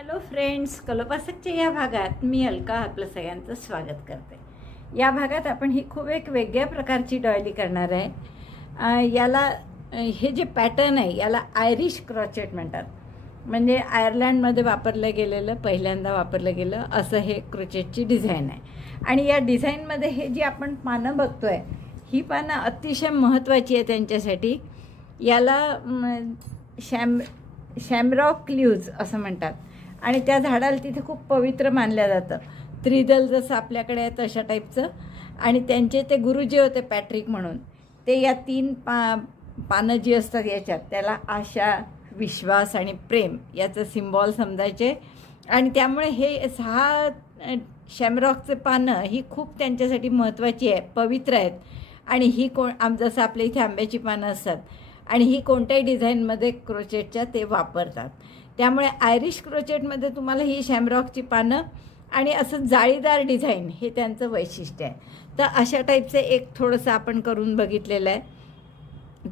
Hello friends, कलोपासकच्या या भागात मी अलका आपलं सगळ्यांचं स्वागत करते. या भागात आपण ही खूप एक वेगळ्या प्रकारची डॉयली करणार आहे. याला हे जे पॅटर्न आहे याला आयरिश क्रॉचेट म्हणतात. म्हणजे आयर्लंडमध्ये वापरलं गेलेलं, पहिल्यांदा वापरलं गेलं असं हे क्रोचेटची डिझाईन आहे. आणि या डिझाईनमध्ये हे जी आपण पानं बघतो आहे, ही पानं अतिशय महत्त्वाची आहे त्यांच्यासाठी. याला शॅमरॉक लीव्ज असं म्हणतात. आणि त्या झाडाला तिथे खूप पवित्र मानलं जातं. त्रिदल जसं आपल्याकडे आहे तशा टाईपचं. आणि त्यांचे ते गुरुजी होते पॅट्रिक म्हणून, ते या तीन पानं जी असतात याच्यात त्याला आशा, विश्वास आणि प्रेम याचं सिम्बॉल समजायचे. आणि त्यामुळे हे 6 शॅमरॉकचे पानं ही खूप त्यांच्यासाठी महत्त्वाची आहे, पवित्र आहेत. आणि ही जसं आपल्या इथे आंब्याची पानं असतात आणि ही कोणत्याही डिझाईनमध्ये क्रोचेटच्या ते वापरतात. त्यामुळे आयरिश क्रोचेटमध्ये तुम्हाला ही शॅमरॉकची पानं आणि असं जाळीदार डिझाईन हे त्यांचं वैशिष्ट्य आहे. तर अशा टाईपचं एक थोडंसं आपण करून बघितलेलं आहे.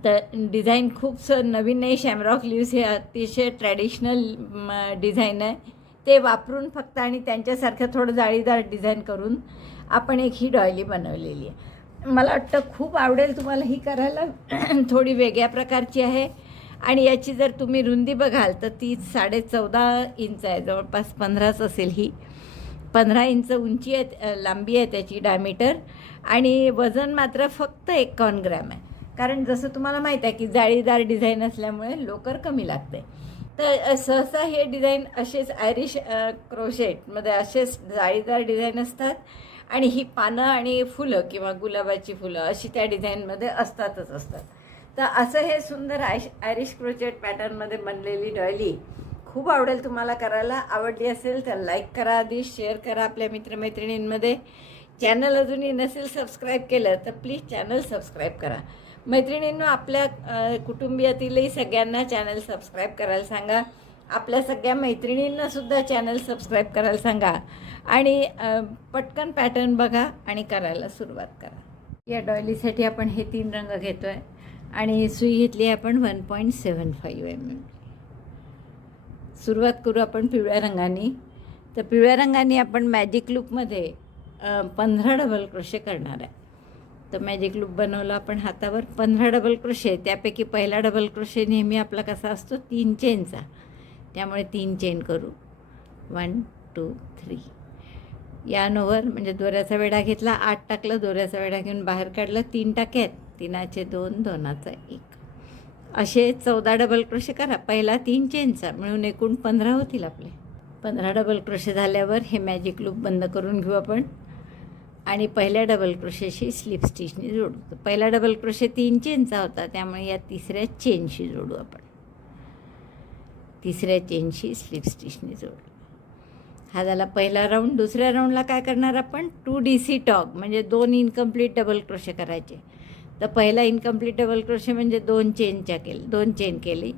तर डिझाईन खूप नवीन नाही. शॅमरॉक लीव्स हे अतिशय ट्रॅडिशनल डिझाईन आहे. ते वापरून फक्त आणि त्यांच्यासारखं थोडं जाळीदार डिझाईन करून आपण एक ही डॉयली बनवलेली आहे. मला वाटतं खूप आवडेल तुम्हाला ही करायला. थोडी वेगळ्या प्रकारची आहे. आणि याची जर तुम्ही रुंदी बघाल तर ती 14.5 इंच आहे, जवळपास 15च असेल. ही 15 इंच उंची आहे, लांबी आहे त्याची डायमीटर. आणि वजन मात्र फक्त 51 ग्रॅम आहे. कारण जसं तुम्हाला माहीत आहे की जाळीदार डिझाईन असल्यामुळे लोकर कमी लागते. तर सहसा हे डिझाईन असेच आयरिश क्रोशेटमध्ये असेच जाळीदार डिझाईन असतात. आणि ही पानं आणि फुलं किंवा गुलाबाची फुलं अशी त्या डिझाईनमध्ये असतातच असतात. तर असं हे सुंदर आयरिश क्रोचेट पॅटर्नमध्ये बनलेली डॉयली खूप आवडेल तुम्हाला करायला. आवडली असेल तर लाईक करा, आधी शेअर करा आपल्या मित्रमैत्रिणींमध्ये. चॅनल अजूनही नसेल सबस्क्राईब केलं तर प्लीज चॅनल सबस्क्राईब करा. मैत्रिणींनो, आपल्या कुटुंबियातीलही सगळ्यांना चॅनल सबस्क्राईब करायला सांगा. आपल्या सगळ्या मैत्रिणींनासुद्धा चॅनल सबस्क्राईब करायला सांगा. आणि पटकन पॅटर्न बघा आणि करायला सुरुवात करा. या डॉयलीसाठी आपण हे 3 रंग घेतो आहे. आणि सुई घेतली आहे आपण 1.75 mm. सुरुवात करू आपण पिवळ्या रंगाने. तर पिवळ्या रंगाने आपण मॅजिक लूपमध्ये 15 डबल क्रोशे करणार आहे. तर मॅजिक लूप बनवलं आपण हातावर 15 डबल क्रोशे. त्यापैकी पहिला डबल क्रोशे नेहमी आपला कसा असतो 3 चेनचा. त्यामुळे 3 चेन करू. 1 2 3. यानोवर म्हणजे दोऱ्याचा वेढा घेतला, 8 टाकलं, दोऱ्याचा वेढा घेऊन बाहेर काढलं, 3 टाक्यात, 3चे 2, 2चा 1. असे 14 डबल क्रोशे करा. पहिला 3 चेनचा मिळून एकूण 15 होतील आपले. 15 डबल क्रोशे झाल्यावर हे मॅजिक लूप बंद करून घेऊ आपण. आणि पहिल्या डबल क्रोशेशी स्लिप स्टिचने जोडू. पहिला डबल क्रोशे 3 चेनचा होता, त्यामुळे या तिसऱ्या चेनशी जोडू आपण. तिसऱ्या चेनशी स्लिप स्टिचने जोडू. हा झाला पहिला राऊंड. दुसऱ्या राऊंडला काय करणार आपण 2DC टॉग म्हणजे 2 इनकम्प्लीट डबल क्रोशे करायचे. तर पहिला इनकम्प्लीट डबल क्रोशे म्हणजे 2 चेन केली.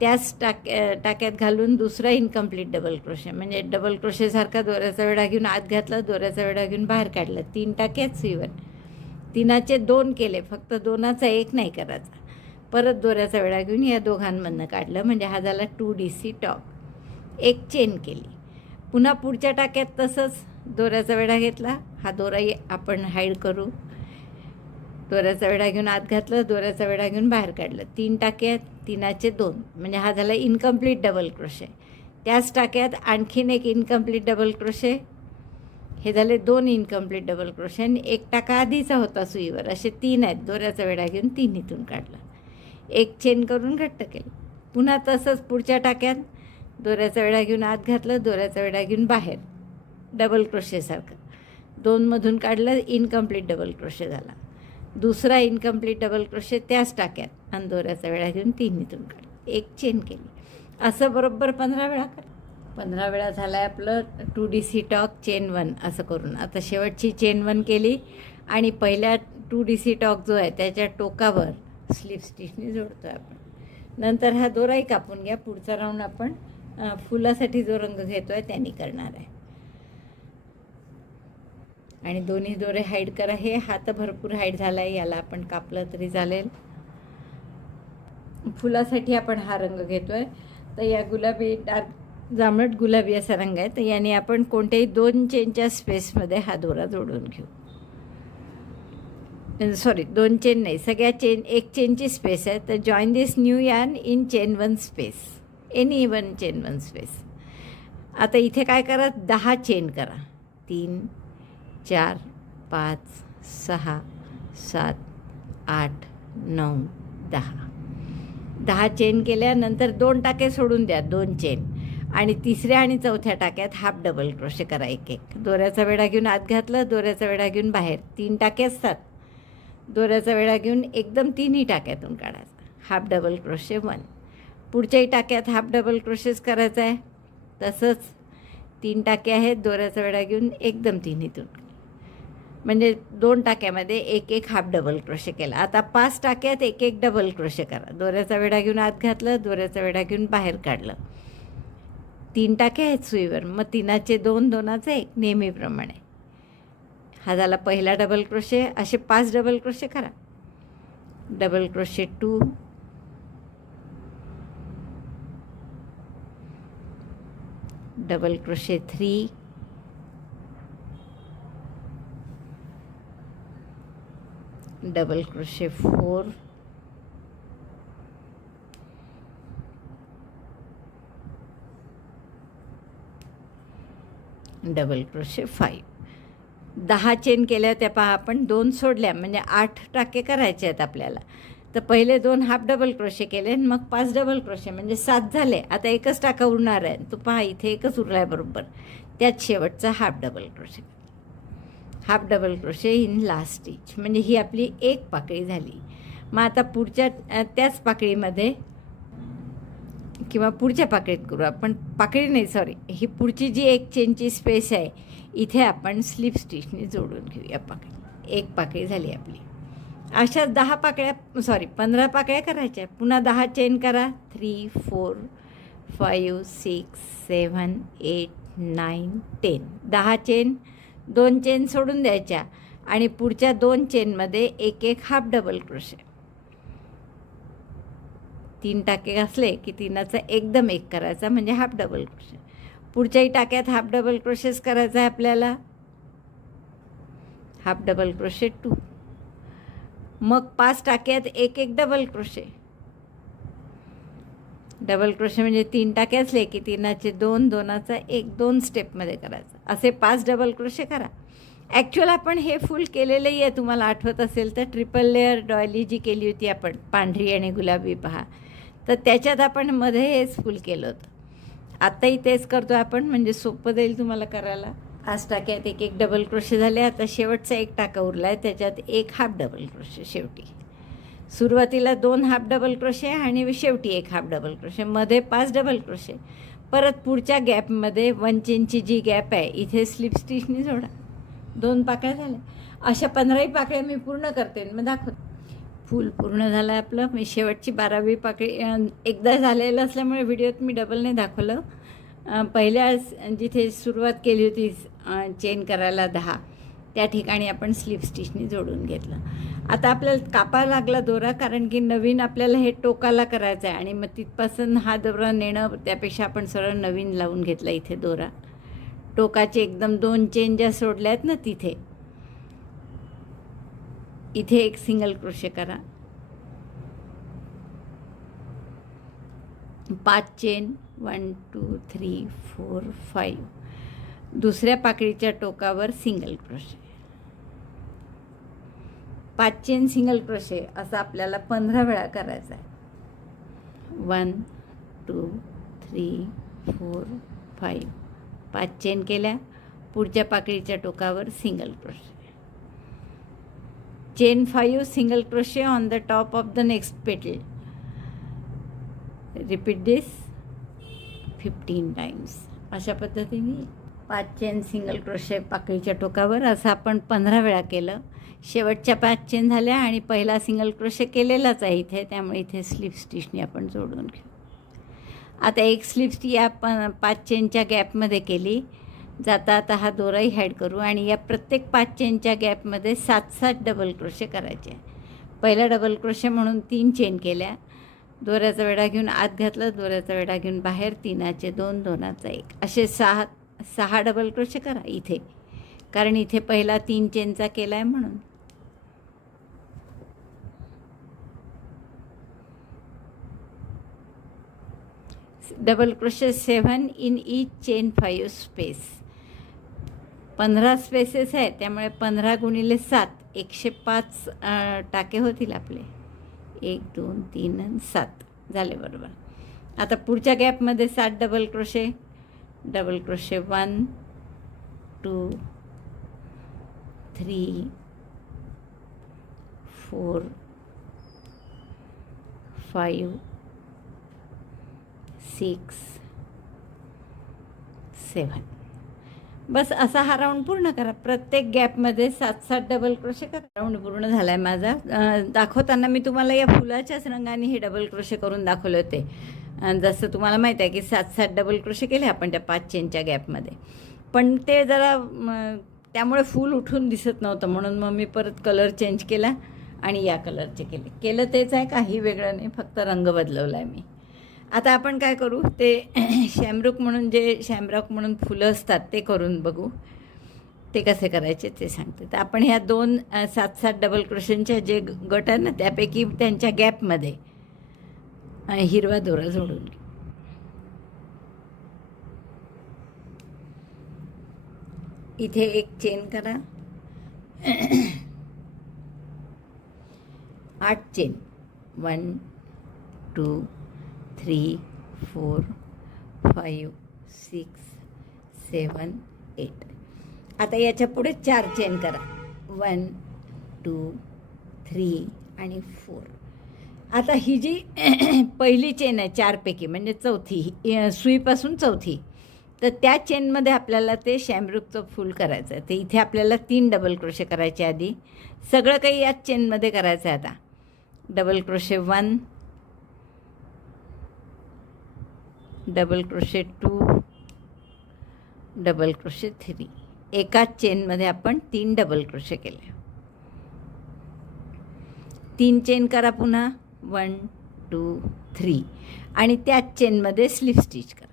त्याच टाक्यात घालून दुसरा इनकम्प्लीट डबल क्रोशे म्हणजे डबल क्रोशेसारखा दोऱ्याचा वेढा घेऊन आत घातला, दोऱ्याचा वेढा घेऊन बाहेर काढलं, 3 टाक्यात सुईवर. 3चे 2 केले, फक्त 2चा 1 नाही करायचा. परत दोऱ्याचा वेढा घेऊन या दोघांमधनं काढलं म्हणजे हा झाला 2DC टॉग. 1 चेन केली. पुन्हा पुढच्या टाक्यात तसंच दोऱ्याचा वेढा घेतला, हा दोरा आपण हाईड करू, दोऱ्याचा वेढा घेऊन आत घातलं, दोऱ्याचा वेढा घेऊन बाहेर काढलं, 3 टाक्यात, 3चे 2 म्हणजे हा झाला इनकम्प्लीट डबल क्रोशे. त्याच टाक्यात आणखीन 1 इनकम्प्लीट डबल क्रोशे. हे झाले 2 इनकम्प्लीट डबल क्रोशे. आणि 1 टाका आधीचा होता सुईवर. असे 3 आहेत. दोऱ्याचा वेढा घेऊन 3 इथून काढलं, 1 चेन करून घट्ट केलं. पुन्हा तसंच पुढच्या टाक्यात दोऱ्याचा वेढा घेऊन आत घातलं, दोऱ्याचा वेढा घेऊन बाहेर डबल क्रोशेसारखं 2मधून काढलं, इनकम्प्लीट डबल क्रोशे झाला. दुसरा इनकम्प्लीट डबल क्रोशे त्याच टाक्यात आणि दोऱ्याचा वेढा घेऊन 3 इथून काढलं, 1 चेन केली. असं बरोबर 15 वेळा करा. 15 वेळा झाला आहे आपलं 2DC टॉक चेन 1 असं करून. आता शेवटची चेन 1 केली आणि पहिल्या 2DC टॉक जो आहे त्याच्या टोकावर स्लिप स्टिचने जोडतो आहे आपण. नंतर हा दोराही कापून घ्या. पुढचा राऊंड आपण फुलासाठी जो रंग घेतो आहे त्यांनी करणार आहे. आणि दोन्ही दोरे हाईड करा. हे हात भरपूर हाईड झाला आहे, याला आपण कापलं तरी चालेल. फुलासाठी आपण हा रंग घेतो आहे. तर या गुलाबी डार्क जांभळट गुलाबी असा रंग आहे, तर याने आपण कोणत्याही 2 चेनच्या स्पेसमध्ये हा दोरा जोडून घेऊ. सॉरी 2 चेन नाही, सगळ्या चेन 1 चेनची स्पेस आहे. तर join this new yarn in chain 1 space, any 1 chain 1 space. आता इथे काय करा, 10 चेन करा. 3 4 5 6 7 8 9 10 चेन केल्यानंतर 2 टाके सोडून द्या, 2 चेन, आणि तिसऱ्या आणि चौथ्या टाक्यात हाफ डबल क्रोशे करा. एक दोऱ्याचा वेढा घेऊन आत घातलं, दोऱ्याचा वेढा घेऊन बाहेर. 3 टाके असतात, दोऱ्याचा वेढा घेऊन एकदम 3ही टाक्यातून काढायचा. Half double crochet 1. पुढच्याही टाक्यात हाफ डबल क्रोशेस करायचा आहे. तसंच 3 टाके आहेत, दोऱ्याचा वेढा घेऊन एकदम 3हीतून, म्हणजे 2 टाक्यामध्ये एक हाफ डबल क्रोशे केला. आता 5 टाक्यात एक डबल क्रोशे करा. दोऱ्याचा वेढा घेऊन आत घातलं, दोऱ्याचा वेढा घेऊन बाहेर काढलं. 3 टाके आहेत सुईवर, मग 3चे 2, 2चे 1 नेहमीप्रमाणे. हा झाला पहिला डबल क्रोशे. असे 5 डबल क्रोशे करा. Double crochet 2, double crochet 3, double crochet 4, double crochet 5. 10 chain केल्या त्या पहा आपण, 2 सोडल्या, म्हणजे 8 टाके करायचे आहेत आपल्याला. तर पहिले 2 हाफ डबल क्रोशे केले, मग 5 डबल क्रोशे, म्हणजे 7 झाले. आता एकच टाका उरणार आहे. तो पहा इथे एकच उरला आहे बरोबर. त्यात शेवटचा half double crochet. Half double crochet in last stitch, म्हणजे ही आपली एक पाकळी झाली. मग आता पुढच्या त्याच पाकळीमध्ये किंवा पुढच्या पाकळीत करू आपण. पाकळी नाही, सॉरी, ही पुढची जी 1 चेनची स्पेस आहे, इथे आपण स्लिप स्टिचने जोडून घेऊया पाकळी. एक पाकळी झाली आपली. अशा 10 पाकळ्या, सॉरी 15 पाकळ्या करायच्या. पुन्हा 10 चेन करा. 3 4 5 6 7 8 9 10. 10 चेन, 2 चेन सोडून द्यायच्या, आणि पुढच्या 2 चेनमध्ये एक हाफ डबल क्रोशे. 3 टाके घासले की 3चा एकदम 1 करायचा, म्हणजे हाफ डबल क्रोशे. पुढच्याही टाक्यात हाफ डबल क्रोशेस करायचा आहे आपल्याला. Half double crochet 2. मग 5 टाक्यात एक डबल क्रोशे. डबल क्रोशे म्हणजे 3 टाके असले की 3चे 2, 2चा 1, 2 स्टेपमध्ये करायचं. असे 5 डबल क्रोशे करा. ॲक्च्युअल आपण हे फुल केलेलंही आहे, तुम्हाला आठवत असेल तर. ट्रिपल लेअर डॉयली जी केली होती आपण, पांढरी आणि गुलाबी पहा, तर त्याच्यात आपण मध्ये हेच फुल केलं होतं. आत्ताही तेच करतो आपण, म्हणजे सोपं जाईल तुम्हाला करायला. 5 टाक्यात एक डबल क्रोशे झाले. आता शेवटचा 1 टाका उरला आहे, त्याच्यात 1 हाफ डबल क्रोशे. शेवटी सुरुवातीला 2 हाफ डबल क्रोशे आणि शेवटी 1 हाफ डबल क्रोशे. मध्ये 5 डबल क्रोशे. परत पुढच्या गॅपमध्ये 1 चेनची जी गॅप आहे, इथे स्लिप स्टिचनी जोडा. 2 पाकळ्या झाल्या. अशा 15ही पाकळ्या मी पूर्ण करते, मग दाखवते. फूल पूर्ण झालं आहे आपलं. मी शेवटची 12वी पाकळी एकदा झालेलं असल्यामुळे व्हिडिओत मी डबल नाही दाखवलं. पहिल्या जिथे सुरुवात केली होती चेन करायला 10, त्या ठिकाणी आपण स्लिप स्टिचनी जोडून घेतलं. आता आपल्याला कापा लागला दोरा, कारण की नवीन आपल्याला हे टोकाला करायचं आहे, आणि मग तिथपासून हा दोरा नेणं, त्यापेक्षा आपण सरळ नवीन लावून घेतला इथे दोरा. टोकाचे एकदम 2 चेन ज्या सोडल्या आहेत ना, तिथे इथे 1 सिंगल क्रोशे करा. 5 चेन, 1 2 3 4 5. दुसऱ्या पाकळीच्या टोकावर single crochet. 5 chain single crochet असं आपल्याला 15 वेळा करायचं आहे. 1 2 3 4 5. 5 चेन केल्या. पुढच्या पाकळीच्या टोकावर single crochet. Chain 5 single crochet on the top of the next पेटल. रिपीट दिस 15 टाइम्स. अशा पद्धतीने 5 चेन सिंगल क्रोशे पाकळीच्या टोकावर असं आपण 15 वेळा केलं. शेवटच्या 5 चेन झाल्या आणि पहिला सिंगल क्रोशे केलेलाच आहे इथे, त्यामुळे इथे स्लिप स्टिचने आपण जोडून घेऊ. आता 1 स्लिप स्टिच या 5 चेनच्या गॅपमध्ये केली. जाता आता हा दोराही हॅड करू, आणि या प्रत्येक 5 चेनच्या गॅपमध्ये 7-7 डबल क्रोशे करायचे. पहिला डबल क्रोशे म्हणून 3 चेन केल्या. दोऱ्याचा वेढा घेऊन आत घातलं, दोऱ्याचा वेढा घेऊन बाहेर, 3चे 2, 2चा 1, असे 6 डबल क्रोशे करा इथे, कारण इथे पहिला 3 चेनचा केला आहे म्हणून. Double crochet 7 in each chain 5 space. 15 spaces आहे, त्यामुळे 15 गुणिले 7 105 टाके होतील आपले. 1 2 3 आणि 7 झाले बरोबर. आता पुढच्या गॅपमध्ये 7 डबल क्रोशे. 1 2 3 4 5 6 7. बस असा हा राऊंड पूर्ण करा. प्रत्येक गॅपमध्ये 7 डबल क्रोशे करा. राऊंड पूर्ण झाला आहे माझा. दाखवताना मी तुम्हाला या फुलाच्याच रंगाने हे डबल क्रोशे करून दाखवले होते. जसं तुम्हाला माहीत आहे की 7 डबल क्रोशे केले आपण त्या 5 चेनच्या गॅपमध्ये, पण ते जरा त्यामुळे फूल उठून दिसत नव्हतं, म्हणून मग मी परत कलर चेंज केला आणि या कलरचे केलं तेच आहे, काही वेगळं नाही, फक्त रंग बदलवला आहे मी. आता आपण काय करू, ते शॅमरॉक म्हणून फुलं असतात ते करून बघू. ते कसे करायचे ते सांगते. तर आपण ह्या 2 7 डबल क्रोशेंच्या जे गट आहे ना, त्यापैकी त्यांच्या गॅपमध्ये हिरवा दोरा जोडून घेऊ. इथे एक चेन करा. 8 चेन. 1 2 3 4 5 6 7 8. आता याच्या पुढे 4 चेन करा. 1 2 3 आणि 4. आता ही जी पहिली चेन आहे 4 पैकी, म्हणजे चौथी, सुईपासून चौथी, तर त्या चेनमध्ये आपल्याला ते शॅमरॉकचं फूल करायचं आहे. ते इथे आपल्याला 3 डबल क्रोशे करायचे आधी. सगळं काही याच चेनमध्ये करायचं आहे. आता double crochet 1, double crochet 2, double crochet 3. एकाच चेनमध्ये आपण 3 डबल क्रोशे केले. 3 चेन करा पुन्हा. 1 2 3 आणि त्याच चेनमध्ये स्लिप स्टिच करा.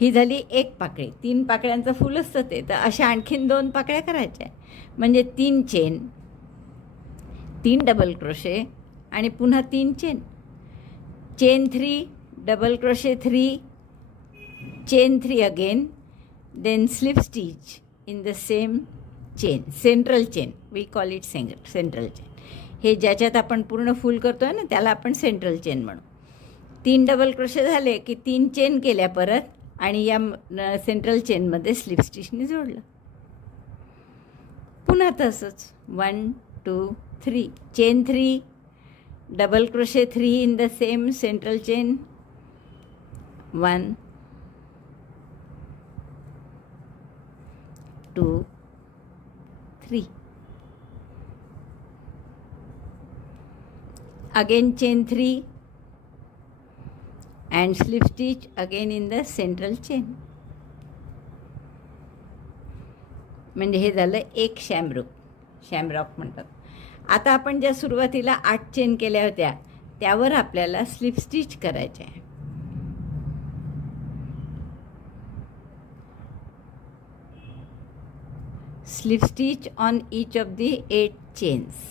ही झाली एक पाकळी. 3 पाकळ्यांचं फूल असतं ते. तर अशा आणखीन 2 पाकळ्या करायच्या, म्हणजे 3 चेन, 3 डबल क्रोशे आणि पुन्हा 3 chain. Chain 3, double crochet 3, chain 3 again, then slip stitch in the same chain, central chain, we call it central chain. हे ज्याच्यात आपण पूर्ण फुल करतो आहे ना, त्याला आपण सेंट्रल चेन म्हणू. 3 डबल क्रोशे झाले की 3 चेन केल्या परत, आणि या सेंट्रल चेनमध्ये स्लिप स्टिचने जोडलं. पुन्हा तसंच 1 2 3, chain 3, double crochet 3 in the same central chain. 1 2 3. Again chain 3 and slip stitch again in the central chain. म्हणजे हे झालं एक शॅमरॉक म्हणतात. आता आपण ज्या सुरुवातीला 8 चेन केल्या होत्या त्यावर आपल्याला स्लिप स्टिच करायचे आहे. Slip stitch on each of the 8 chains.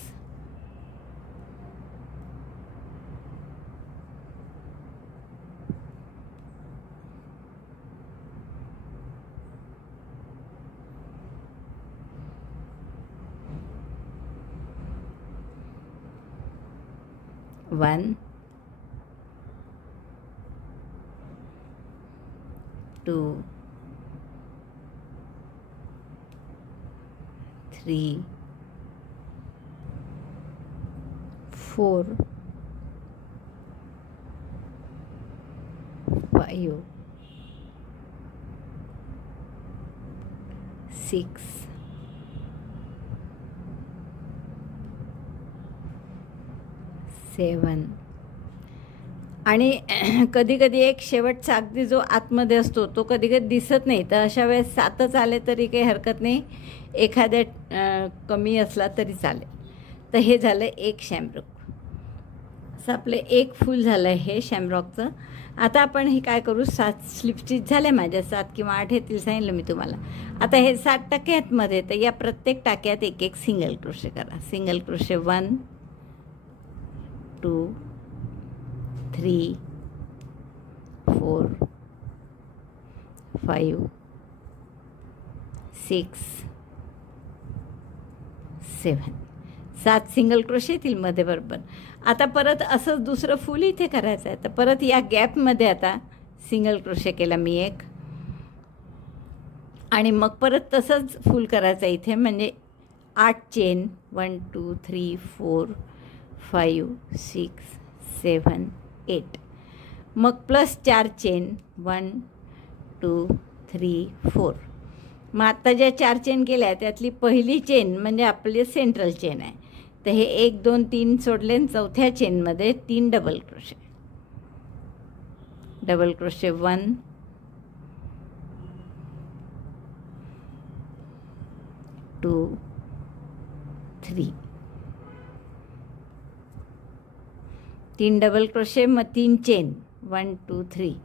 One, 2, 3, 4, 5, 6, 7. आणि कधी कधी एक शेवटचा अगदी जो आतमध्ये असतो तो कधी कधी दिसत नाही, तर अशा वेळेस 7च आले तरी काही हरकत नाही, एखाद्या कमी असला तरी चालेल. तर हे झालं एक शॅमरॉक. असं आपलं एक फूल झालं आहे हे शॅमरॉकचं. आता आपण हे काय करू, 7 स्लिप स्टिच झाल्या माझ्या, 7 किंवा 8 येतील सांगितलं मी तुम्हाला. आता हे 7 टाके आहेत मध्ये, तर या प्रत्येक टाक्यात एक एक सिंगल क्रोशे करा. सिंगल क्रोशे 1 2 3 4 5 6 7 7 सिंगल क्रोशे येतील मध्ये बरोबर. आता परत असंच दुसरं फूल इथे करायचं आहे. तर परत या गॅपमध्ये आता सिंगल क्रोशे केला मी एक, आणि मग परत तसंच फूल करायचं आहे इथे, म्हणजे 8 चेन 1 2 3 4 5 6 7 8, मग प्लस 4 चेन 1 2 3 4. मग आत्ता ज्या 4 चेन केल्या त्यातली पहिली चेन म्हणजे आपली सेंट्रल चेन आहे. तर हे 1 2 3 सोडले, चौथ्या चेनमध्ये 3 double crochet. Double crochet 1 2 3, 3 double crochet, मग 3 चेन 1 2 3,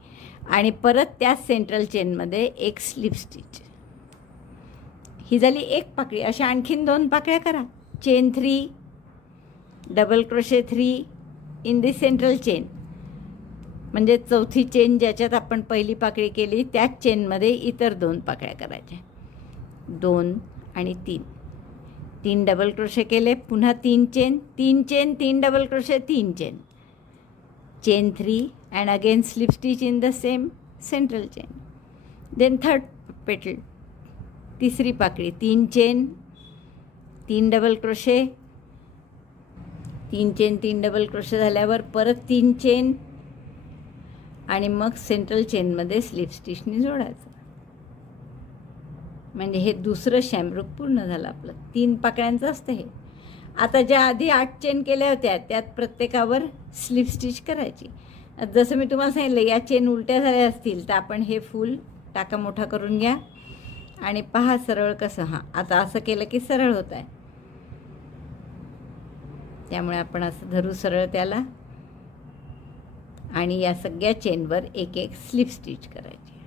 आणि परत त्याच सेंट्रल चेनमध्ये एक स्लिप स्टिच. ही झाली एक पाकळी. अशा आणखीन 2 पाकळ्या करा. Chain 3 double crochet 3 in the central chain, म्हणजे चौथी चेन ज्याच्यात आपण पहिली पाकळी केली त्याच चेनमध्ये इतर 2 पाकळ्या करायच्या. 2 आणि 3, 3 डबल क्रोशे केले, पुन्हा 3 chain 3 chain 3 double crochet 3 chain, chain 3 and again slip stitch in the same central chain. Then third petal, तिसरी पाकळी 3 chain 3 double crochet, 3 chain 3 double crochet झाल्यावर परत 3 चेन, आणि मग सेंट्रल चेनमध्ये स्लिप स्टिचनी जोडायचं. म्हणजे हे दुसरं शॅमरूक पूर्ण झालं आपलं. 3 पाकळ्यांचं असतं हे. आता ज्या आधी 8 चेन केल्या होत्या त्यात प्रत्येकावर स्लिप स्टिच करायची. जसं मी तुम्हाला सांगितलं, या चेन उलट्या झाल्या असतील तर आपण हे फूल टाका मोठा करून घ्या आणि पहा सरळ कसं. हां, आता असं केलं की सरळ होत आहे. त्यामुळे आपण असं धरू सरळ त्याला, आणि या सगळ्या चेनवर एक एक स्लिप स्टिच करायची.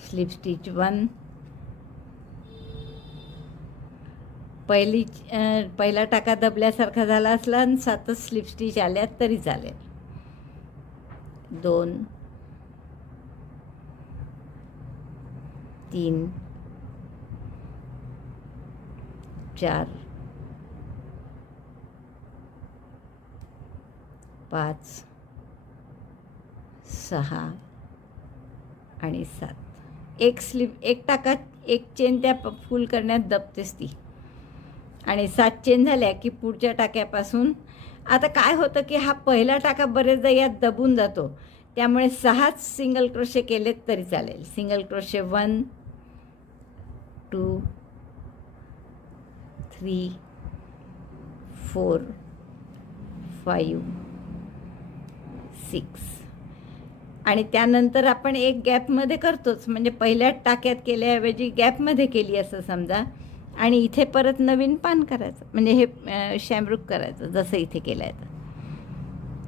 स्लिप स्टिच 1, पहिला टाका दबल्यासारखा झाला असला आणि 7 स्लिप स्टिच आल्या तरी चालेल. 2 3 4 5 6 आणि 7. एक टाका एक चेन त्या फुल करण्यात दबतेच ती, आणि 7 चेन झाल्या की पुढच्या टाक्यापासून. आता काय होतं की हा पहिला टाका बरेचदा यात दबून जातो, त्यामुळे 6 सिंगल क्रोशे केलेत तरी चालेल. सिंगल क्रोशे 1 2 3 4 5 6, आणि त्यानंतर आपण एक गॅपमध्ये करतोच, म्हणजे पहिल्या टाक्यात केल्याऐवजी गॅपमध्ये केली असं समजा, आणि इथे परत नवीन पान करायचं, म्हणजे हे शॅमरूक करायचं जसं इथे केलं आहे.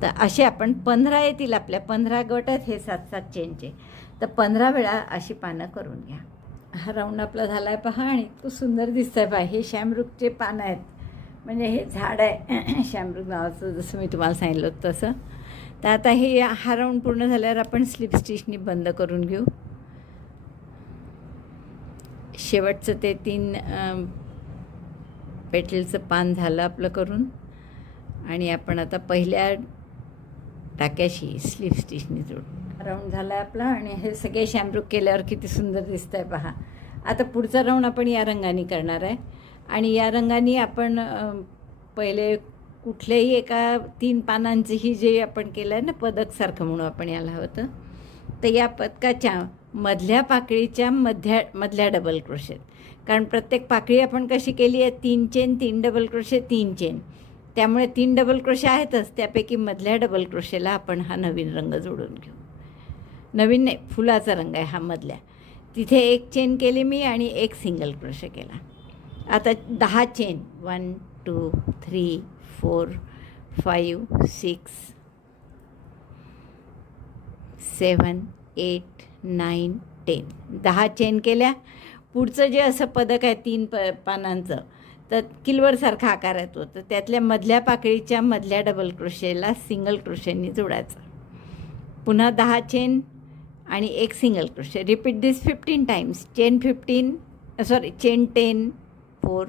तर असे आपण 15 येतील आपल्या. 15 गट आहेत हे 7-7 चेनचे, तर 15 वेळा अशी पानं करून घ्या. हा राऊंड आपला झाला आहे पहा, आणि इतकं सुंदर दिसतं आहे पहा. हे शॅमरूकचे पानं आहेत, म्हणजे हे झाड आहे शॅमरूक नावाचं, जसं मी तुम्हाला सांगितलं होतं तसं. तर आता हे हा राऊंड पूर्ण झाल्यावर आपण स्लिप स्टिचनी बंद करून घेऊ. शेवटचं ते 3 पेटलचं पान झालं आपलं करून, आणि आपण आता पहिल्या टाक्याशी स्लिप स्टिचनी जोडू. राऊंड झाला आहे आपला, आणि हे सगळे शॅमरूक केल्यावर किती सुंदर दिसतं आहे पहा. आता पुढचा राऊंड आपण या रंगाने करणार आहे, आणि या रंगाने आपण पहिले कुठल्याही एका 3 पानांची ही जे आपण केलं आहे ना पदकसारखं म्हणून आपण याला होतं, तर या पदकाच्या मधल्या पाकळीच्या मधल्या डबल क्रोशेत, कारण प्रत्येक पाकळी आपण कशी केली आहे 3 चेन 3 डबल क्रोशे 3 चेन, त्यामुळे 3 डबल क्रोशे आहेतच. त्यापैकी मधल्या डबल क्रोशेला आपण हा नवीन रंग जोडून घेऊ. नवीन नाही, फुलाचा रंग आहे हा मधल्या. तिथे 1 चेन केली मी आणि 1 सिंगल क्रोशे केला. आता 10 चेन 1 2 3 4 5 6 7 8 9 10. 10 चेन केल्या. पुढचं जे असं पदक आहे 3 पानांचं, तर किलवरसारखा आकार येतो, तर त्यातल्या मधल्या पाकळीच्या मधल्या डबल क्रोशेला सिंगल क्रोशेनी जोडायचं. पुन्हा 10 चेन आणि एक single crochet. Repeat this 15 times. Chain 10 4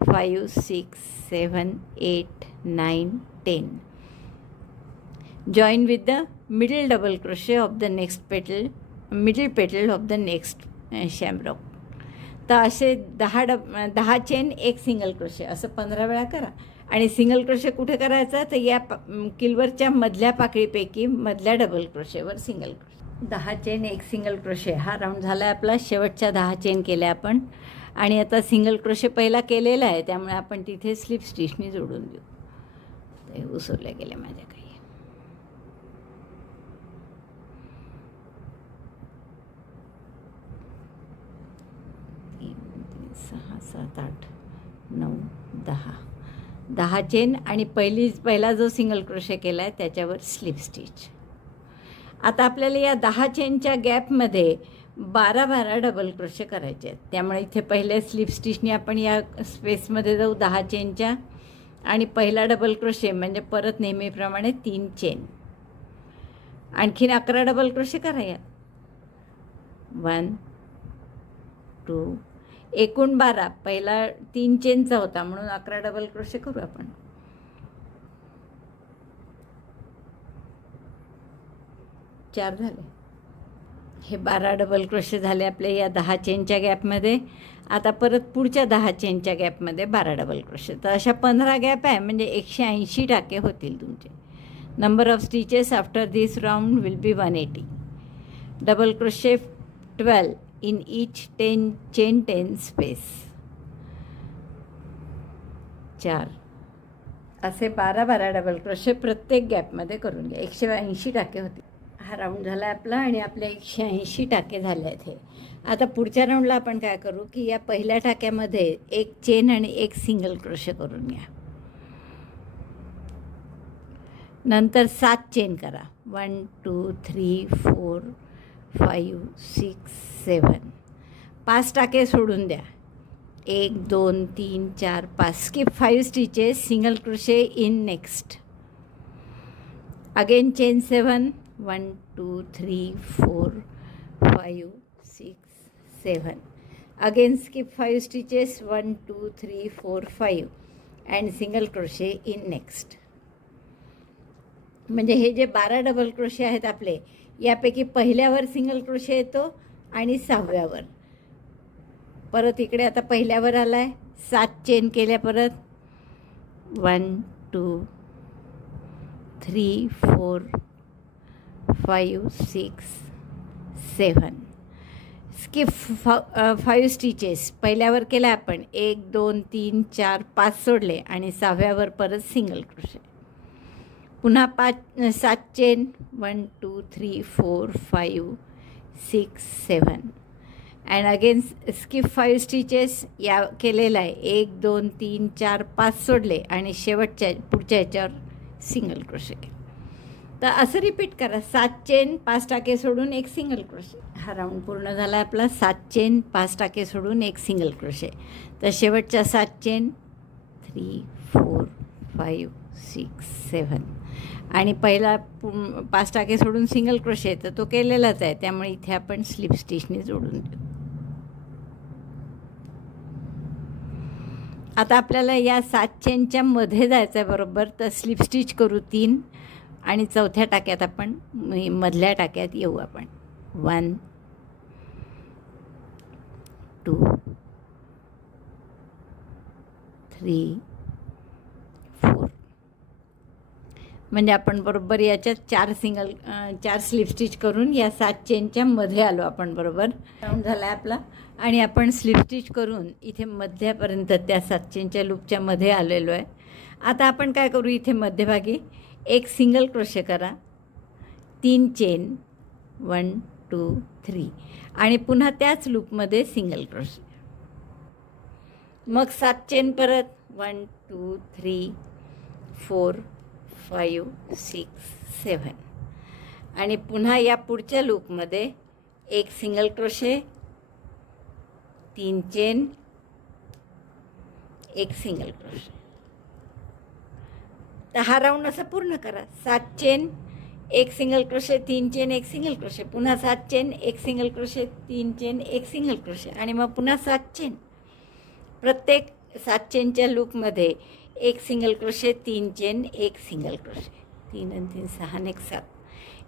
5 6 7 8 9 10. Join with the middle double crochet of the next petal, middle petal of the next shamrock. तर असे 10 चेन एक सिंगल क्रोशे असं 15 वेळा करा. आणि सिंगल क्रोशे कुठे करायचं, तर या किलवरच्या मधल्या पाकळीपैकी मधल्या डबल क्रोशेवर सिंगल क्रोशे. 10 चेन एक सिंगल क्रोशे हा राऊंड झाला आहे आपला. शेवटच्या 10 चेन केल्या आपण. आणि आता सिंगल क्रोशे पहिला केलेला आहे, त्यामुळे आपण तिथे स्लिप स्टिचनी जोडून देऊ. ते उसवल्या गेल्या माझ्या काही. 6 7 8 9 10 चेन आणि पहिला जो सिंगल क्रोशे केला आहे त्याच्यावर स्लिप स्टिच. आता आपल्याला या 10 चेनच्या गॅपमध्ये 12 डबल क्रोशे करायचे आहेत. त्यामुळे इथे पहिले स्लिप स्टिचने आपण या स्पेसमध्ये जाऊ 10 चेनच्या, आणि पहिला डबल क्रोशे म्हणजे परत नेहमीप्रमाणे 3 चेन. आणखीन 11 डबल क्रोशे करा. 1 2 एकूण 12. पहिला 3 चेनचा होता म्हणून 11 डबल क्रोशे करू आपण. चार झाले. हे 12 डबल क्रोशे झाले आपले या 10 चेनच्या गॅपमध्ये. आता परत पुढच्या 10 चेनच्या गॅपमध्ये 12 डबल क्रोशे. तर अशा 15 गॅप आहे, म्हणजे 180 टाके होतील तुमचे. Number of stitches after this round will be 180. Double crochet 12 in each 10 space. 4 असे 12 डबल क्रोशे प्रत्येक गॅपमध्ये करून घ्या. 180 टाके होते. हा राऊंड झाला आपला आणि आपले 180 टाके झाले आहेत. हे आता पुढच्या राऊंडला आपण काय करू की या पहिल्या टाक्यामध्ये एक चेन आणि एक सिंगल क्रोशे करून घ्या. नंतर 7 चेन करा. 1 2 3 4 5 6 7. 5 टाके सोडून द्या. 1 2 3 4 5. Skip 5 stitches. Single crochet in next. Again chain 7. 1 2 3 4 5 6 7. Again skip 5 stitches. 1 2 3 4 5 and single crochet in next. म्हणजे हे जे 12 डबल क्रोशे आहेत आपले, यापैकी पहिल्यावर सिंगल क्रोशे येतो आणि 6व्यावर. परत इकडे आता पहिल्यावर आला आहे. 7 चेन केल्या परत. 1 2 3 4 5 6 7. Skip 5 stitches. पहिल्यावर केल्या आपण. 1 2 3 4 5 सोडले आणि 6व्यावर परत सिंगल क्रोशे. पुन्हा 7 chain. 1 2 3 4 5 6 7. And again skip 5 stitches. या केलेला आहे. 1 2 3 4 5 सोडले आणि शेवटच्या पुढच्या ह्याच्यावर सिंगल क्रोशे. तर असं रिपीट करा. 7 चेन 5 टाके सोडून एक सिंगल क्रोशे. हा राऊंड पूर्ण झाला आपला. 7 चेन 5 टाके सोडून एक सिंगल क्रोशे. तर शेवटच्या 7 चेन 3 4 5 6 7. आणि पहिला 5 टाके सोडून सिंगल क्रोशे तर तो केलेलाच आहे, त्यामुळे इथे आपण स्लिप स्टिचने जोडून देऊ. आता आपल्याला या 7 चेनच्या मध्ये जायचं आहे बरोबर, तर स्लिप स्टिच करू 3 आणि चौथ्या टाक्यात आपण मधल्या टाक्यात येऊ आपण. 1 2 3 4. म्हणजे आपण बरोबर याच्यात 4 स्लिप स्टिच करून या 7 चेनच्या मध्ये आलो आपण बरोबर. राऊंड झाला आहे आपला आणि आपण स्लिप स्टिच करून इथे मध्यापर्यंत त्या 7 चेनच्या लूपच्या मध्ये आलेलो आहे. आता आपण काय करू, इथे मध्यभागी एक सिंगल क्रोशे करा. 3 चेन. 1 2 3 आणि पुन्हा त्याच लूपमध्ये सिंगल क्रोशे. मग 7 चेन परत. 1 2 3 4 5 6 7 आणि पुन्हा या पुढच्या लूपमध्ये एक सिंगल क्रोशे, 3 चेन, एक सिंगल क्रोशे. तर हा राऊंड असा पूर्ण करा. 7 चेन, एक सिंगल क्रोशे, 3 चेन, एक सिंगल क्रोशे, पुन्हा 7 चेन, एक सिंगल क्रोशे, 3 चेन, एक सिंगल क्रोशे आणि मग पुन्हा 7 चेन. प्रत्येक 7 चेनच्या लूपमध्ये एक सिंगल क्रोशे, 3 चेन, एक सिंगल क्रोशे, 3 आणि 3 6 आणि 1 7.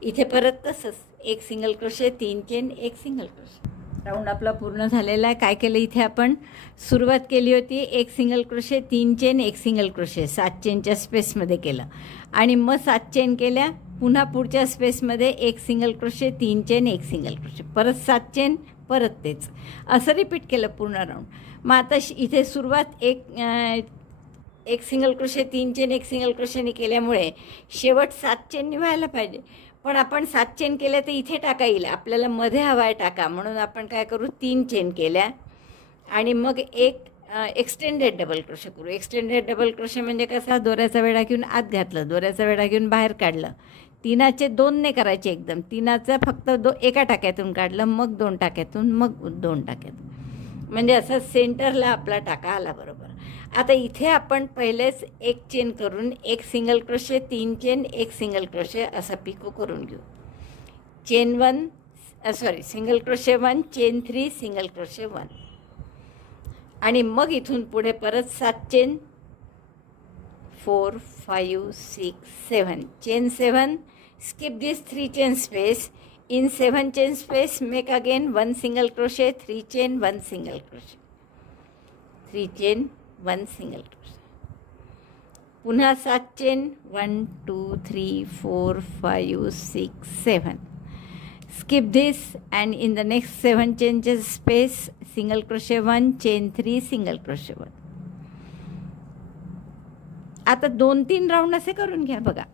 इथे परत तसंच एक सिंगल क्रोशे, 3 चेन, एक सिंगल क्रोशे. राऊंड आपला पूर्ण झालेला आहे. काय केलं इथे आपण सुरुवात केली होती एक सिंगल क्रोशे, 3 चेन, एक सिंगल क्रोशे 7 चेनच्या स्पेसमध्ये केलं आणि मग 7 चेन केल्या. पुन्हा पुढच्या स्पेसमध्ये एक सिंगल क्रोशे, 3 चेन, एक सिंगल क्रोशे, परत 7 चेन, परत तेच असं रिपीट केलं पूर्ण राऊंड. मग आता इथे सुरुवात एक सिंगल क्रोशे, 3 चेन, एक सिंगल क्रोशेने केल्यामुळे शेवट 7 चेननी व्हायला पाहिजे. पण आपण 7 चेन केल्या तर इथे टाका येईल आपल्याला, मध्ये हवा आहे टाका, म्हणून आपण काय करू 3 चेन केल्या आणि मग एक एक्सटेंडेड डबल क्रोशे करू. एक्सटेंडेड डबल क्रोशे म्हणजे कसा, दोऱ्याचा वेढा घेऊन आत घातलं, दोऱ्याचा वेढा घेऊन बाहेर काढलं. 3चे 2 नाही करायचे एकदम, 3चा फक्त एका टाक्यातून काढलं, मग 2 टाक्यातून, मग 2 टाक्यातून, म्हणजे असं सेंटरला आपला टाका आला बरोबर. आता इथे आपण पहिलेच एक चेन करून एक सिंगल क्रोशे, 3 चेन, एक सिंगल क्रोशे असा पिको करून घेऊ. Chain 1 single crochet 1, chain 3, single crochet 1 आणि मग इथून पुढे परत 7 chain, 4 5 6 7 chain 7, skip this 3 chain space. In 7 chain space make again 1 single crochet, 3 chain, 1 single crochet, 3 chain, 1 single crochet. पुन्हा 7 chain, 1 2 3 4 5 6 7. Skip this and in the next 7 changes space single crochet 1, chain 3, single crochet 1. आता 2-3 round असे करून घ्या बघा.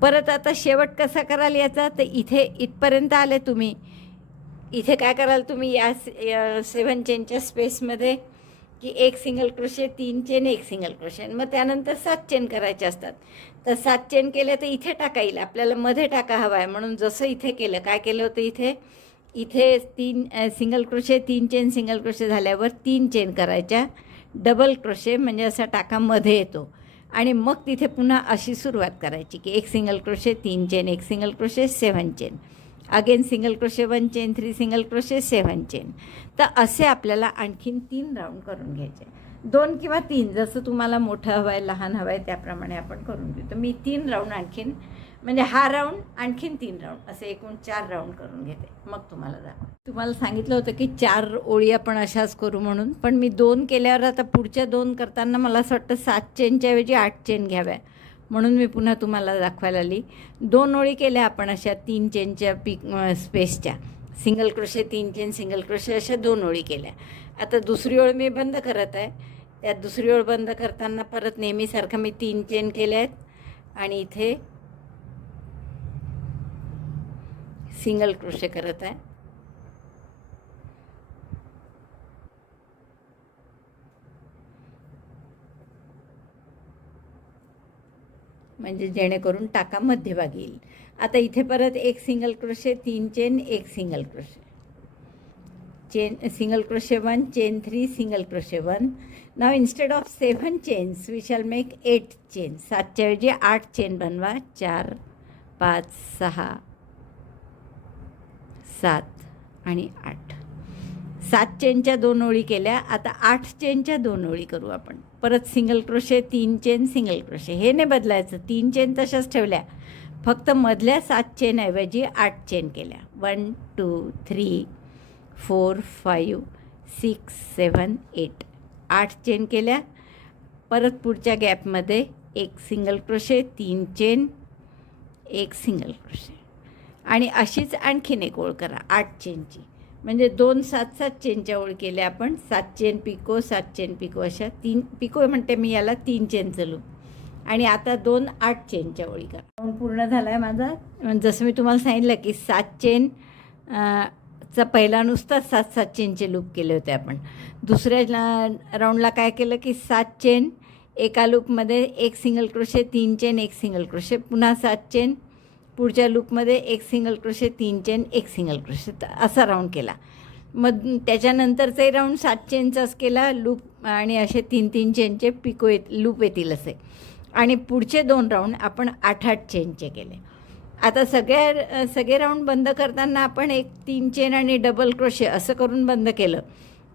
परत आता शेवट कसा कराल याचा, तर इथे इथपर्यंत आले तुम्ही. इथे काय कराल तुम्ही या 7 चेनच्या स्पेसमध्ये की एक सिंगल क्रोशे, 3 चेन, एक सिंगल क्रोशे, मग त्यानंतर 7 चेन करायचे असतात. तर 7 चेन केल्या तर इथे टाका येईल आपल्याला, मध्ये टाका हवा आहे म्हणून जसं इथे केलं. काय केलं होतं इथे 3 single crochet, 3 chain, single crochet झाल्यावर 3 चेन करायच्या, डबल क्रोशे म्हणजे असा टाका मध्ये येतो आणि मग तिथे पुन्हा अशी सुरुवात करायची की एक सिंगल क्रोशे, 3 चेन, एक single crochet, 7 chain, again single crochet 1 chain, 3 single crochet, 7 chain. तर असे आपल्याला आणखीन 3 राऊंड करून घ्यायचे. 2 किंवा 3 जसं तुम्हाला मोठं हवं आहे, लहान हवं आहे त्याप्रमाणे आपण करून घेऊ. तर मी 3 राऊंड आणखीन, म्हणजे हा राऊंड आणखीन 3 राऊंड असे एकूण 4 राऊंड करून घेते, मग तुम्हाला दाखवते. तुम्हाला सांगितलं होतं की 4 ओळी आपण अशाच करू म्हणून, पण मी 2 केल्यावर आता पुढच्या 2 करताना मला असं वाटतं 7 चेनच्या ऐवजी 8 चेन घ्याव्या, म्हणून मी पुन्हा तुम्हाला दाखवायला आली. 2 ओळी केल्या आपण अशा 3 चेनच्या स्पेसच्या, single crochet, 3 chain, single crochet अशा 2 ओळी केल्या. आता दुसरी ओळ मी बंद करत आहे. त्यात दुसरी ओळ बंद करताना परत नेहमीसारखं मी 3 चेन केल्या आहेत आणि इथे सिंगल क्रोशे करत आहे. म्हणजे जेणेकरून टाका मध्यभागी येईल. आता इथे परत एक सिंगल क्रोशे, 3 चेन, एक single crochet, chain, single crochet 1, chain 3, single crochet 1. Now instead of 7 chains we shall make 8 chain. 7च्या ऐवजी 8 चेन बनवा. 4 5 6 7 आणि 8. 7 चेनच्या 2 ओळी केल्या. आता 8 चेनच्या 2 ओळी करू आपण. परत single crochet, 3 chain, single crochet, हे नाही बदलायचं. 3 चेन तशाच ठेवल्या, फक्त मधल्या 7 चेनऐवजी 8 चेन केल्या. 1 2 3 4 5 6 7 8. 8 चेन केल्या. परत पुढच्या गॅपमध्ये एक सिंगल क्रोशे, 3 चेन, एक सिंगल क्रोशे आणि अशीच आणखीन एक ओळ करा 8 चेनची. म्हणजे 2 7 चेनच्या ओळ केल्या आपण. 7 चेन पिको, 7 चेन पिको, अशा 3 पिको म्हणते मी याला, 3 चेनचं लूप. आणि आता 2 8 चेनच्या ओळी करा. राऊंड पूर्ण झाला आहे माझा. जसं मी तुम्हाला सांगितलं की 7 चेन चा पहिला नुसता 7-7 चेनचे लूप केले होते आपण. दुसऱ्या राऊंडला काय केलं की 7 चेन एका लूपमध्ये, 1 single crochet, 3 chain, 1 single crochet, पुन्हा 7 चेन, पुढच्या लूपमध्ये 1 single crochet, 3 chain, 1 single crochet, असा राऊंड केला. मग त्याच्यानंतरचाही राऊंड 7 चेनचाच केला लूप आणि असे 3-3 चेनचे पिको लूप येतील असे. आणि पुढचे 2 राऊंड आपण 8-8 चेनचे केले. आता सगळे राऊंड बंद करताना आपण 1 3 चेन आणि डबल क्रोशे असं करून बंद केलं,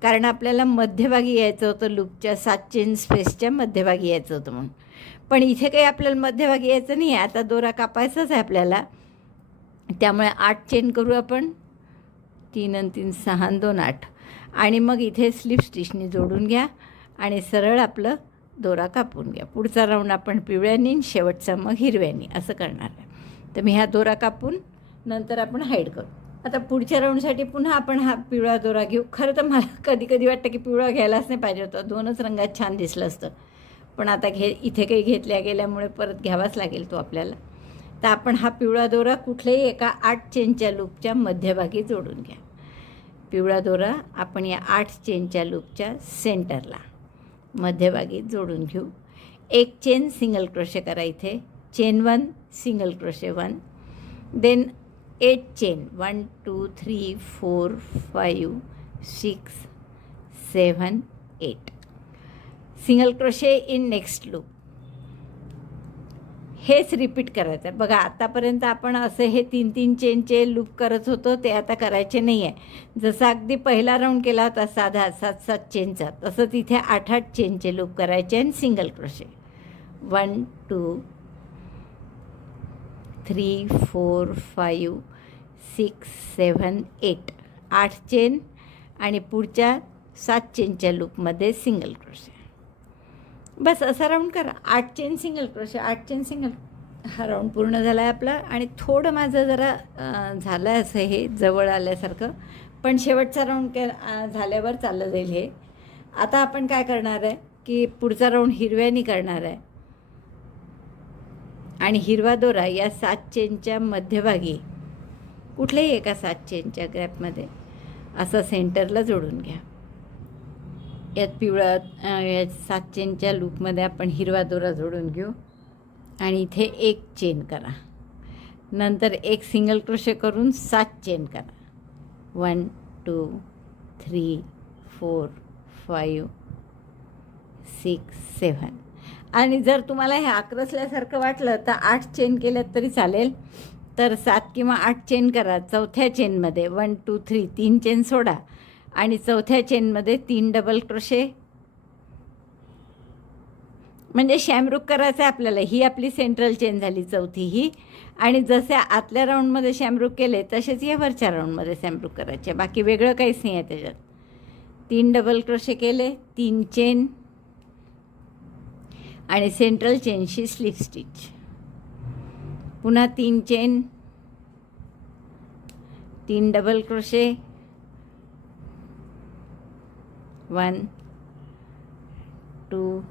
कारण आपल्याला मध्यभागी यायचं होतं, लूपच्या 7 चेन स्पेसच्या मध्यभागी यायचं होतं म्हणून. पण इथे काही आपल्याला मध्यभागी यायचं नाही आहे, आता दोरा कापायचाच आहे आपल्याला. त्यामुळे 8 चेन करू आपण, 3 आणि 3 6 आणि 2 8. आणि मग इथे स्लिप स्टिचनी जोडून घ्या आणि सरळ आपलं दोरा कापून घ्या. पुढचा राऊंड आपण पिवळ्यानी, शेवटचा मग हिरव्यानी असं करणार आहे. तर मी हा दोरा कापून नंतर आपण हाईड करू. आता पुढच्या राऊंडसाठी पुन्हा आपण हा पिवळा दोरा घेऊ. खरं तर मला कधी कधी वाटतं की पिवळा घ्यायलाच नाही पाहिजे होता, 2च रंगात छान दिसलं असतं. पण आता इथे काही घेतल्या गेल्यामुळे परत घ्यावाच लागेल तो आपल्याला. तर आपण हा पिवळा दोरा कुठल्याही एका 8 चेनच्या लूपच्या मध्यभागी जोडून घ्या. पिवळा दोरा आपण या 8 चेनच्या लूपच्या सेंटरला मध्यभागी जोडून घेऊ. 1 चेन सिंगल क्रोशे करा इथे, chain 1 single crochet 1, then 8 chain 1 2 3 4 5 6 7 8 single crochet in next loop. हेच रिपीट करायचं आहे. बघा आतापर्यंत आपण असे हे 3-3 चेनचे लूप करत होतो, ते आता करायचे नाही आहे. जसं अगदी पहिला राऊंड केला होता साधा 7-7 चेनचा, तसं तिथे 8-8 चेनचे लूप करायचे आणि सिंगल क्रोशे 1 2 3 4 5 6 7 8 8 चेन आणि पुढच्या 7 चेनच्या लूपमध्ये सिंगल क्रोशे. बस असा राऊंड करा. 8 chain single crochet, 8 chain single. हा राऊंड पूर्ण झाला आहे आपला. आणि थोडं माझं जरा झालं आहे असं हे जवळ आल्यासारखं, पण शेवटचा राऊंड झाल्यावर चाललं जाईल हे. आता आपण काय करणार आहे की पुढचा राऊंड हिरव्यानी करणार आहे. आणि हिरवा दोरा या 7 चेनच्या मध्यभागी कुठल्याही एका 7 चेनच्या गॅपमध्ये असं सेंटरला जोडून घ्या. यात पिवळा या 7 चेनच्या लूपमध्ये आपण हिरवा दोरा जोडून घेऊ आणि इथे 1 चेन करा. नंतर 1 सिंगल क्रोशे करून 7 चेन करा. 1 2 3 4 5 6 7. आणि जर तुम्हाला हे आक्रसल्यासारखं वाटलं तर 8 चेन केल्यात तरी चालेल. तर 7 किंवा 8 चेन करा. चौथ्या चेनमध्ये 1 2 3 3 चेन सोडा आणि चौथ्या चेनमध्ये 3 डबल क्रोशे, म्हणजे शॅमरुक करायचं आहे आपल्याला. ही आपली सेंट्रल चेन झाली चौथी ही. आणि जसे आतल्या राऊंडमध्ये शॅमरुक केले तसेच या वरच्या राऊंडमध्ये शॅमरुक करायचे. बाकी वेगळं काहीच नाही आहे त्याच्यात. 3 डबल क्रोशे केले, 3 चेन आणि सेंट्रल चेनशी स्लिप स्टिच. पुन्हा 3 चेन, 3 डबल क्रोशे, 1 2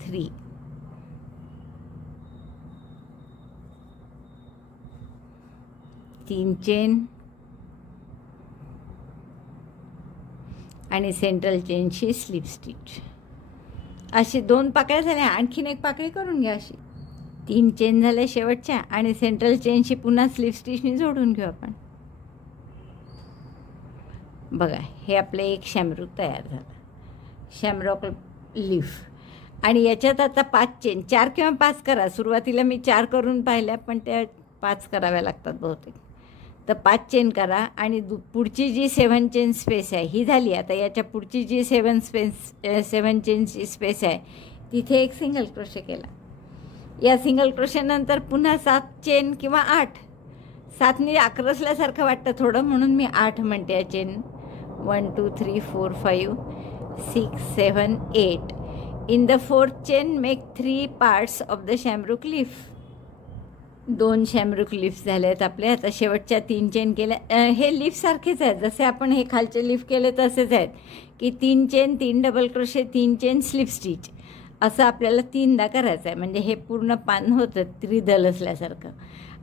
3 3 चेन आणि सेंट्रल चेनशी स्लिप स्टिच. अशी 2 पाकळ्या झाल्या. आणखीन 1 पाकळी करून घ्या. अशी 3 चेन झाल्या शेवटच्या आणि सेंट्रल चेनशी पुन्हा स्लिप स्टिचनी जोडून घेऊ आपण. बघा हे आपले एक शॅमरुक तयार झालं, शॅमरॉक लीफ. आणि याच्यात आता 5 चेन, 4 किंवा 5 करा. सुरुवातीला मी 4 करून पाहिल्या, पण त्या 5 कराव्या लागतात बहुतेक. तर 5 चेन करा आणि पुढची जी 7 चेन स्पेस आहे ही झाली. आता याच्या पुढची जी 7 चेनची स्पेस आहे तिथे 1 सिंगल क्रोशे केला. या सिंगल क्रोशेनंतर पुन्हा 7 चेन किंवा 8. 7नी आक्रसल्यासारखं वाटतं थोडं, म्हणून मी 8 म्हणते या chain. 1 2 3 4 5 6 7 8. In the 4th chain make 3 parts of the shamrock leaf. 2 शॅमरुक leaf झाले आहेत आपले. आता शेवटच्या 3 चेन केल्या. हे लीफसारखेच आहेत, जसे आपण हे खालचे लीफ केले तसेच आहेत की 3 chain, 3 double crochet, 3 chain, slip stitch. असं आपल्याला 3दा करायचं आहे, म्हणजे हे पूर्ण पान होतं त्रिदल असल्यासारखं.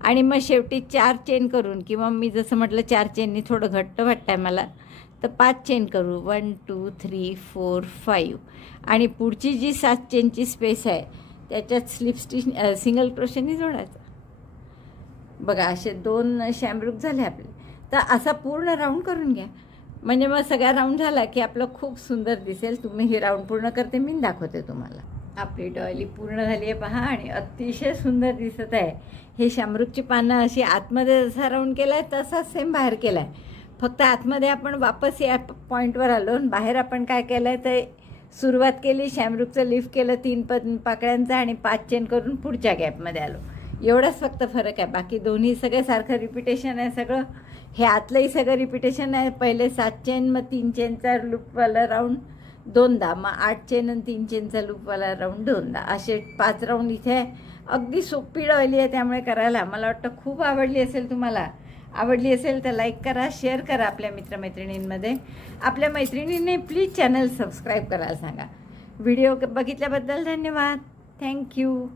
आणि मग शेवटी 4 चेन करून, किंवा मी जसं म्हटलं 4 चेननी थोडं घट्ट वाटतं आहे मला, तर 5 चेन करू. 1 2 3 4 5. आणि पुढची जी 7 चेनची स्पेस आहे त्याच्यात स्लिप स्टिच सिंगल क्रोशेनी जोडायचं. बघा असे 2 शॅमरुक झाले आपले. तर असा पूर्ण राऊंड करून घ्या, म्हणजे मग सगळा राऊंड झाला की आपलं खूप सुंदर दिसेल. तुम्ही हे राऊंड पूर्ण करते, मी दाखवते तुम्हाला. आपली डॉली पूर्ण झाली आहे पहा, आणि अतिशय सुंदर दिसत आहे. हे शॅमरुकची पानं अशी आतमध्ये जसा राऊंड केला आहे तसाच सेम बाहेर केला आहे, फक्त आतमध्ये आपण वापस या पॉईंटवर आलो, आणि बाहेर आपण काय केलं आहे तर सुरुवात केली, शॅमरुकचं लिफ्ट केलं 3 पाकळ्यांचं, आणि 5 चेन करून पुढच्या गॅपमध्ये आलो. एवढाच फक्त फरक आहे. बाकी दोन्ही सगळे सारखं रिपिटेशन आहे सगळं. हे आतलंही सगळं रिपिटेशन आहे. पहिले 7 चेन, मग 3 चेनचा लूपवाला राऊंड 2दा, मग 8 चेन आणि 3 चेनचा लूपवाला राऊंड 2दा, असे 5 राऊंड इथे आहे. अगदी सोपी डॉली आहे, त्यामुळे करायला मला वाटतं खूप आवडली असेल. तुम्हाला आवडली असेल तर लाईक करा, शेअर करा आपल्या मित्रमैत्रिणींमध्ये. आपल्या मैत्रिणींनी प्लीज चॅनल सबस्क्राईब करायला सांगा. व्हिडिओ बघितल्याबद्दल धन्यवाद. थँक्यू.